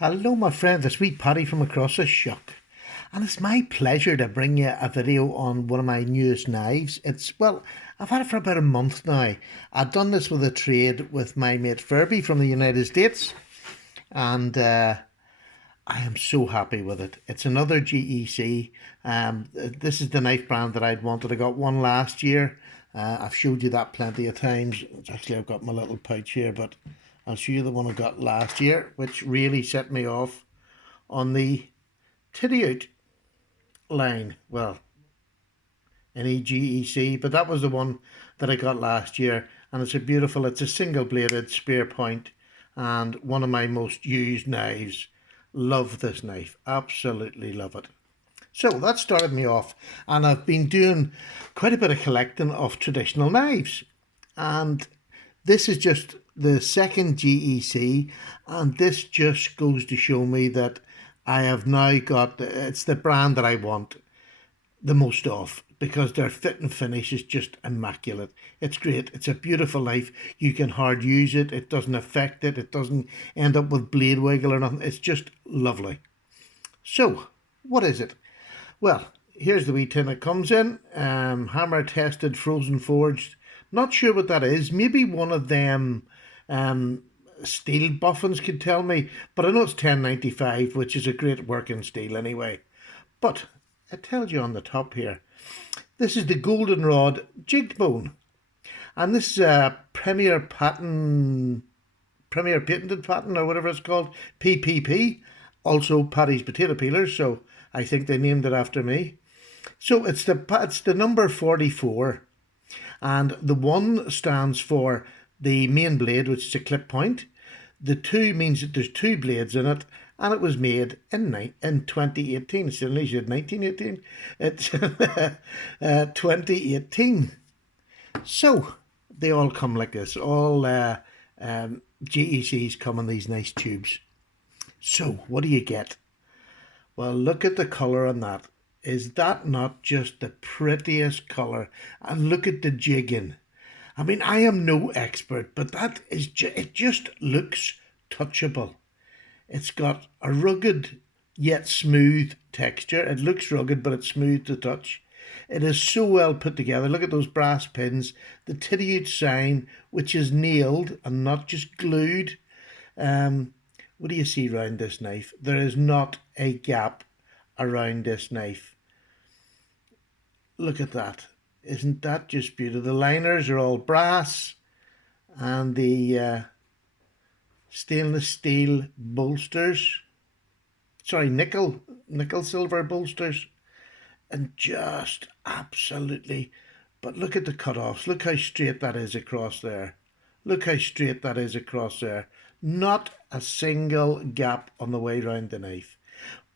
Hello, my friend, the sweet Paddy from across the shuck. And it's my pleasure to bring you a video on one of my newest knives. I've had it for about a month now. I've done this with a trade with my mate Furby from the United States, and I am so happy with it. It's another GEC. This is the knife brand that I'd wanted. I got one last year. I've showed you that plenty of times. Actually, I've got my little pouch here, but I'll show you the one I got last year, which really set me off on the titty out line. Well, any GEC, but that was the one that I got last year, and it's a single bladed spear point and one of my most used knives. Love this knife, absolutely love it. So that started me off, and I've been doing quite a bit of collecting of traditional knives, and this is just the second GEC, and this just goes to show me that I have now got, it's the brand that I want the most of, because their fit and finish is just immaculate. It's great. It's a beautiful knife. You can hard use it. It doesn't affect it. It doesn't end up with blade wiggle or nothing. It's just lovely. So, what is it? Well, here's the wee tin it comes in. Hammer tested, frozen forged. Not sure what that is. Maybe one of them steel buffins could tell me, but I know it's 1095, which is a great working steel anyway. But it tells you on the top here. This is the goldenrod jigged bone, and this is a premier patented patent, or whatever it's called, PPP. Also Paddy's potato peelers, so I think they named it after me. So it's the number 44, and the 1 stands for the main blade, which is a clip point. The 2 means that there's 2 blades in it, and it was made in 2018. It's only said 1918. It's 2018. So they all come like this. All GECs come in these nice tubes. So what do you get? Well, look at the colour on that. Is that not just the prettiest colour? And look at the jigging. I mean, I am no expert, but that is it just looks touchable. It's got a rugged yet smooth texture. It looks rugged, but it's smooth to touch. It is so well put together. Look at those brass pins. The titty out sign, which is nailed and not just glued. What do you see around this knife? There is not a gap around this knife. Look at that. Isn't that just beautiful? The liners are all brass, and the stainless steel bolsters, nickel silver bolsters, and just absolutely, but look at the cut-offs. Look how straight that is across there. Look how straight that is across there. Not a single gap on the way round the knife.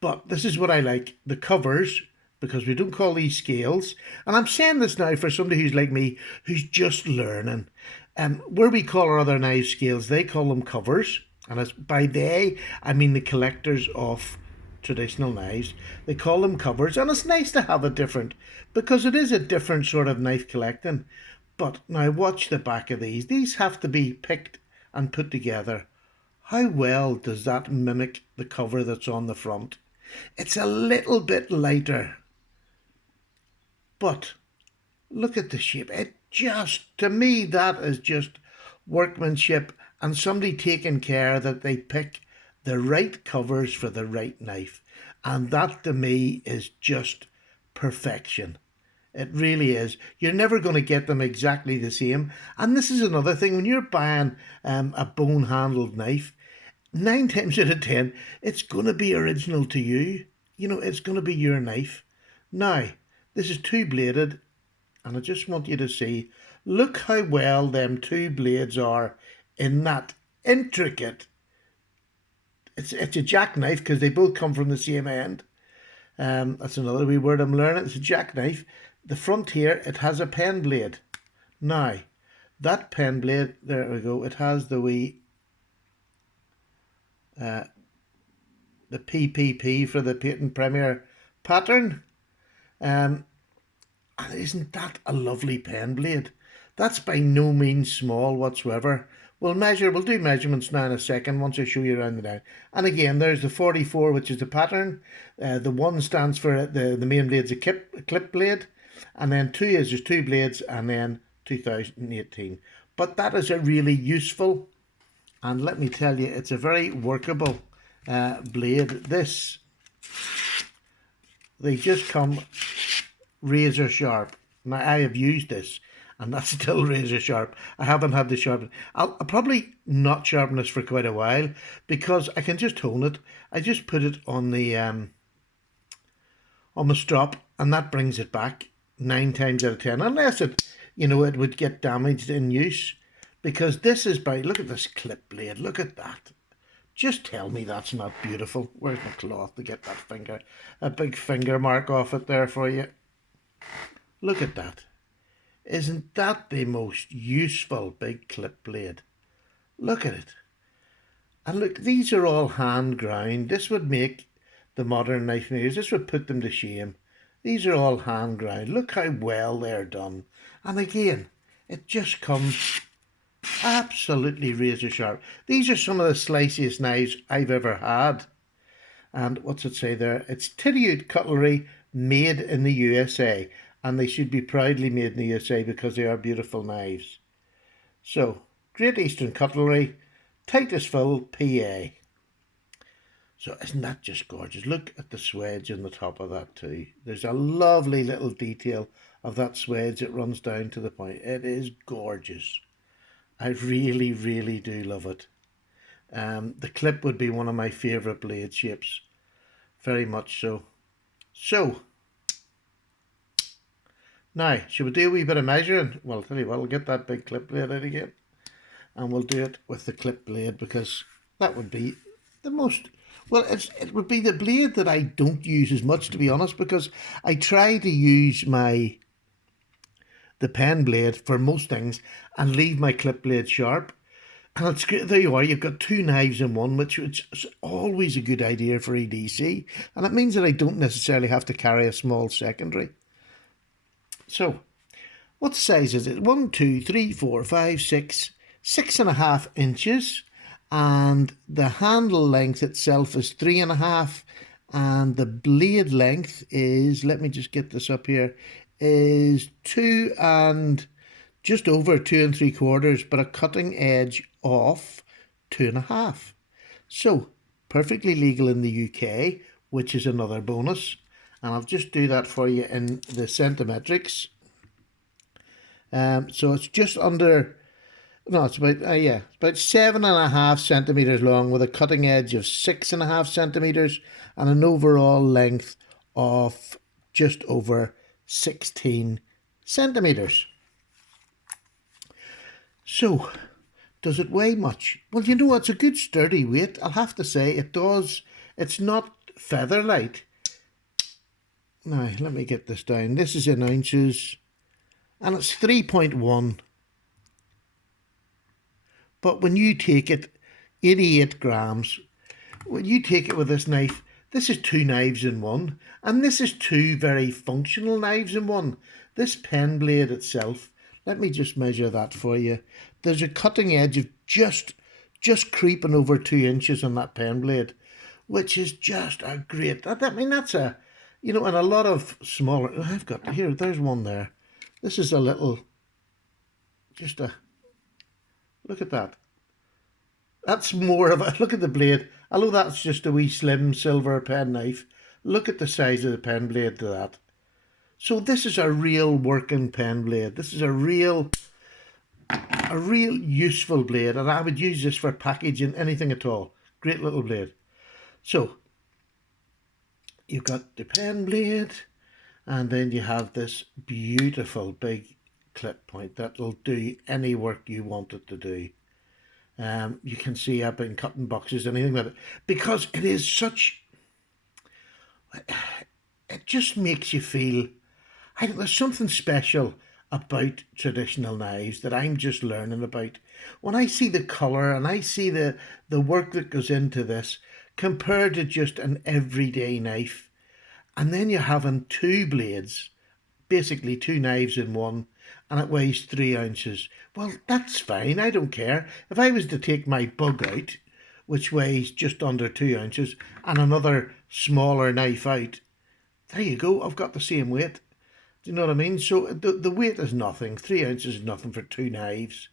But this is what I like, the covers, because we don't call these scales. And I'm saying this now for somebody who's like me, who's just learning. Where we call our other knife scales, they call them covers. And as by they, I mean the collectors of traditional knives. They call them covers. And it's nice to have a different, because it is a different sort of knife collecting. But now watch the back of these. These have to be picked and put together. How well does that mimic the cover that's on the front? It's a little bit lighter, but look at the shape. It just, to me, that is just workmanship and somebody taking care that they pick the right covers for the right knife. And that, to me, is just perfection. It really is. You're never going to get them exactly the same. And this is another thing. When you're buying a bone-handled knife, 9 times out of 10, it's going to be original to you. You know, it's going to be your knife. Now, this is 2-bladed, and I just want you to see, look how well them 2 blades are in that intricate, it's a jackknife, because they both come from the same end. That's another wee word I'm learning. It's a jackknife. The front here, it has a pen blade. Now, that pen blade, there we go, it has the wee the PPP for the Patent Premier pattern. And isn't that a lovely pen blade? That's by no means small whatsoever. we'll do measurements now in a second once I show you around the down. And again, there's the 44, which is the pattern. The 1 stands for the main blade's a clip blade. And then 2 is just 2 blades, and then 2018. But that is a really useful, and let me tell you, it's a very workable blade. They just come razor sharp. Now, I have used this, and that's still razor sharp. I haven't had to sharpen. I'll probably not sharpen this for quite a while, because I can just hone it. I just put it on the strop, and that brings it back 9 times out of 10, unless it would get damaged in use. Because this is look at this clip blade, look at that. Just tell me that's not beautiful. Where's my cloth to get a big finger mark off it there for you. Look at that. Isn't that the most useful big clip blade? Look at it. And look, these are all hand ground. This would make the modern knife makers, this would put them to shame. These are all hand ground. Look how well they're done. And again, it just comes absolutely razor sharp. These are some of the sliciest knives I've ever had. And what's it say there? It's Cutlery, made in the USA. And they should be proudly made in the USA because they are beautiful knives. So, Great Eastern Cutlery, Titusville, PA. So isn't that just gorgeous? Look at the swedge on the top of that too. There's a lovely little detail of that swedge that runs down to the point. It is gorgeous. I really, really do love it. The clip would be one of my favourite blade shapes. Very much so. So, now, should we do a wee bit of measuring? Well, I'll tell you what, we'll get that big clip blade out again. And we'll do it with the clip blade, because that would be the most... Well, it would be the blade that I don't use as much, to be honest, because I try to use the pen blade for most things and leave my clip blade sharp. And it's great. There you are, you've got 2 knives in one, which is always a good idea for EDC. And it means that I don't necessarily have to carry a small secondary. So, what size is it? 1, 2, 3, 4, 5, 6, 6.5 inches. And the handle length itself is 3.5, and the blade length is, let me just get this up here, is 2 and just over 2 3/4, but a cutting edge of 2.5. So perfectly legal in the UK, which is another bonus. And I'll just do that for you in the centimetrics. So it's just under... No, it's about, it's about 7.5 centimetres long, with a cutting edge of 6.5 centimetres and an overall length of just over 16 centimetres. So, does it weigh much? Well, you know, it's a good sturdy weight. I'll have to say it does. It's not feather light. Now, let me get this down. This is in ounces, and it's 3.1. But when you take it, 88 grams, when you take it with this knife, this is 2 knives in one, and this is 2 very functional knives in one. This pen blade itself, let me just measure that for you. There's a cutting edge of just creeping over 2 inches on that pen blade, which is just a great, I mean, that's a, you know, and a lot of smaller, I've got, here, there's one there. This is a little, just a, look at that. That's more of a, look at the blade. Although that's just a wee slim silver pen knife, look at the size of the pen blade to that. So this is a real working pen blade. This is a real useful blade, and I would use this for packaging anything at all. Great little blade. So you've got the pen blade, and then you have this beautiful big clip point that'll do any work you want it to do. You can see I've been cutting boxes, anything like that, because it is such, it just makes you feel, there's something special about traditional knives that I'm just learning about. When I see the colour and I see the work that goes into this compared to just an everyday knife, and then you're having 2 blades, basically 2 knives in one, and it weighs 3 ounces. Well, that's fine. I don't care. If I was to take my bug out, which weighs just under 2 ounces, and another smaller knife out, there you go. I've got the same weight. Do you know what I mean? So the weight is nothing. 3 ounces is nothing for two knives.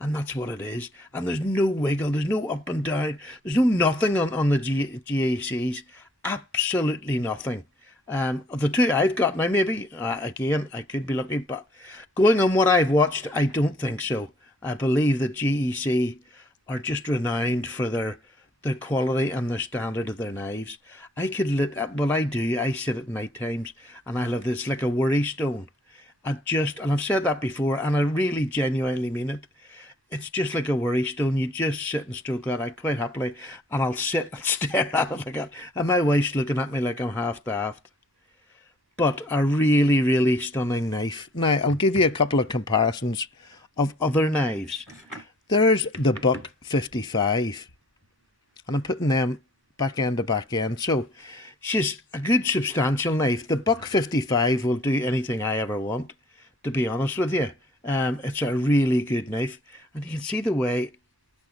And that's what it is. And there's no wiggle, there's no up and down, there's no nothing on the GACs. Absolutely nothing. Of the two I've got now, maybe, again, I could be lucky, but going on what I've watched, I don't think so. I believe that GEC are just renowned for their quality and their standard of their knives. I could well, I do. I sit at night times and I'll have this like a worry stone. And I've said that before, and I really genuinely mean it. It's just like a worry stone. You just sit and stroke that out quite happily, and I'll sit and stare at it like that. And my wife's looking at me like I'm half daft. But a really, really stunning knife. Now, I'll give you a couple of comparisons of other knives. There's the Buck 55, and I'm putting them back end to back end. So she's a good substantial knife. The Buck 55 will do anything I ever want, to be honest with you. It's a really good knife. And you can see the way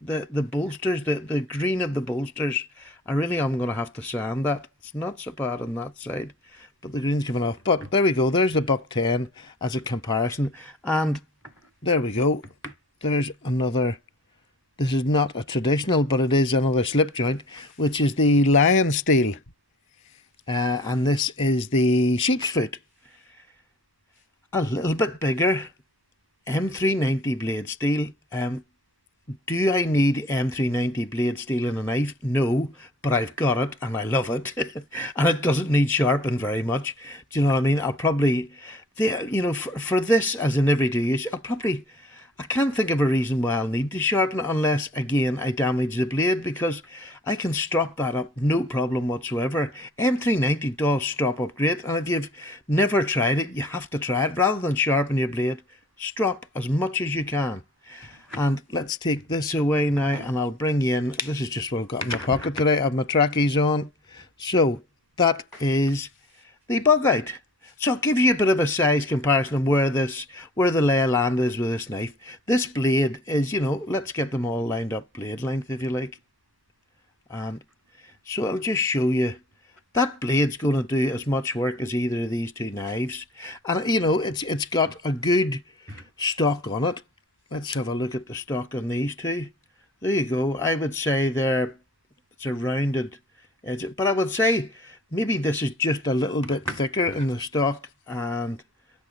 the bolsters, the green of the bolsters, I'm going to have to sand that. It's not so bad on that side, but the green's coming off. But there we go. There's the Buck 10 as a comparison. And there we go. There's another. This is not a traditional, but it is another slip joint, which is the lion steel. And this is the sheep's foot. A little bit bigger. M390 blade steel. Do I need M390 blade steel in a knife? No, but I've got it and I love it. And it doesn't need sharpened very much. Do you know what I mean? I'll probably, for this as an everyday use, I can't think of a reason why I'll need to sharpen it unless, again, I damage the blade, because I can strop that up no problem whatsoever. M390 does strop up great, and if you've never tried it, you have to try it. Rather than sharpen your blade, strop as much as you can. And let's take this away now, and I'll bring you in. This is just what I've got in my pocket today. I have my trackies on. So that is the bug out. So it gives you a bit of a size comparison of where the lay of land is with this knife. This blade is, let's get them all lined up blade length if you like. And so I'll just show you. That blade's going to do as much work as either of these two knives. And, it's got a good stock on it. Let's have a look at the stock on these two. There you go. I would say it's a rounded edge. But I would say maybe this is just a little bit thicker in the stock. And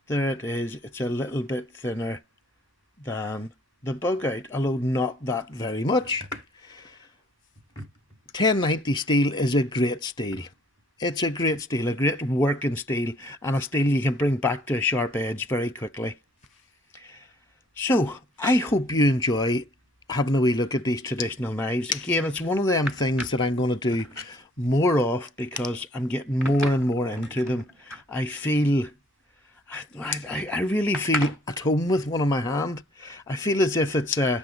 there it is. It's a little bit thinner than the bug out, although not that very much. 1090 steel is a great steel. It's a great steel, a great working steel, and a steel you can bring back to a sharp edge very quickly. So, I hope you enjoy having a wee look at these traditional knives. Again, it's one of them things that I'm going to do more of because I'm getting more and more into them. I really feel at home with one in my hand. I feel as if it's I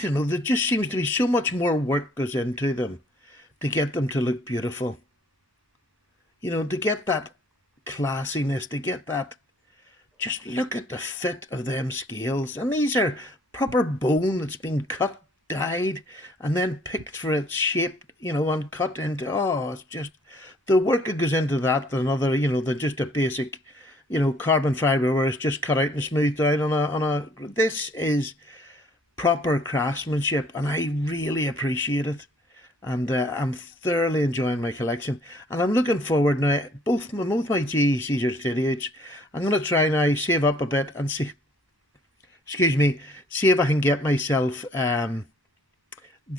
don't know, there just seems to be so much more work goes into them to get them to look beautiful. To get that classiness, to get that. Just look at the fit of them scales. And these are proper bone that's been cut, dyed, and then picked for its shape, and cut into, it's just, the work that goes into that than other, than just a basic, carbon fibre where it's just cut out and smoothed down this is proper craftsmanship, and I really appreciate it. And I'm thoroughly enjoying my collection. And I'm looking forward now, both my GECs are steady outs. I'm going to try now, save up a bit and see if I can get myself the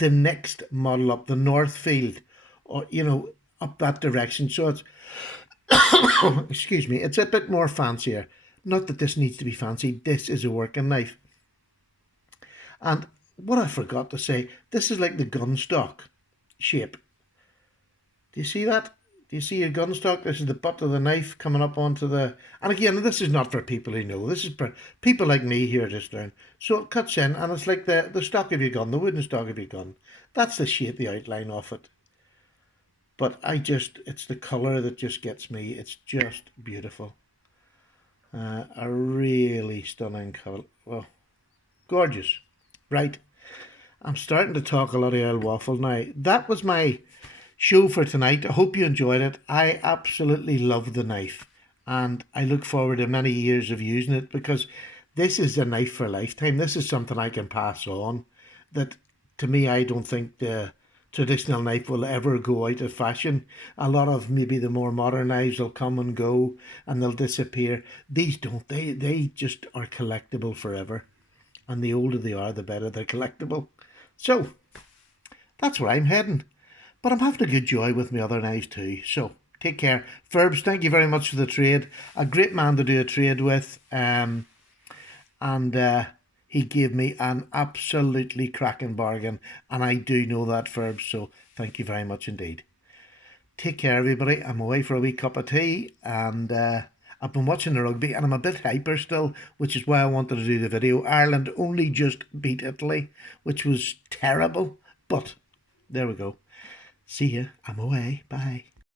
next model up, the Northfield, or, up that direction. So it's, it's a bit more fancier. Not that this needs to be fancy, this is a working knife. And what I forgot to say, this is like the Gunstock shape. Do you see that? Do you see your Gunstock? This is the butt of the knife coming up onto the... And again, this is not for people who know. This is for people like me here just learn. So it cuts in, and it's like the stock of your gun, the wooden stock of your gun. That's the shape, the outline of it. But it's the colour that just gets me. It's just beautiful. A really stunning colour. Well, gorgeous. Right, I'm starting to talk a lot of old waffle now. That was my show for tonight. I hope you enjoyed it. I absolutely love the knife, and I look forward to many years of using it because this is a knife for a lifetime. This is something I can pass on. That, to me, I don't think the traditional knife will ever go out of fashion. A lot of maybe the more modern knives will come and go and they'll disappear. These don't. They just are collectible forever. And the older they are, the better they're collectible. So that's where I'm heading. But I'm having a good joy with my other knives too. So take care. Ferbs, thank you very much for the trade. A great man to do a trade with. And he gave me an absolutely cracking bargain. And I do know that, Ferbs. So thank you very much indeed. Take care, everybody. I'm away for a wee cup of tea. And I've been watching the rugby and I'm a bit hyper still, which is why I wanted to do the video. Ireland only just beat Italy, which was terrible. But there we go. See ya. I'm away. Bye.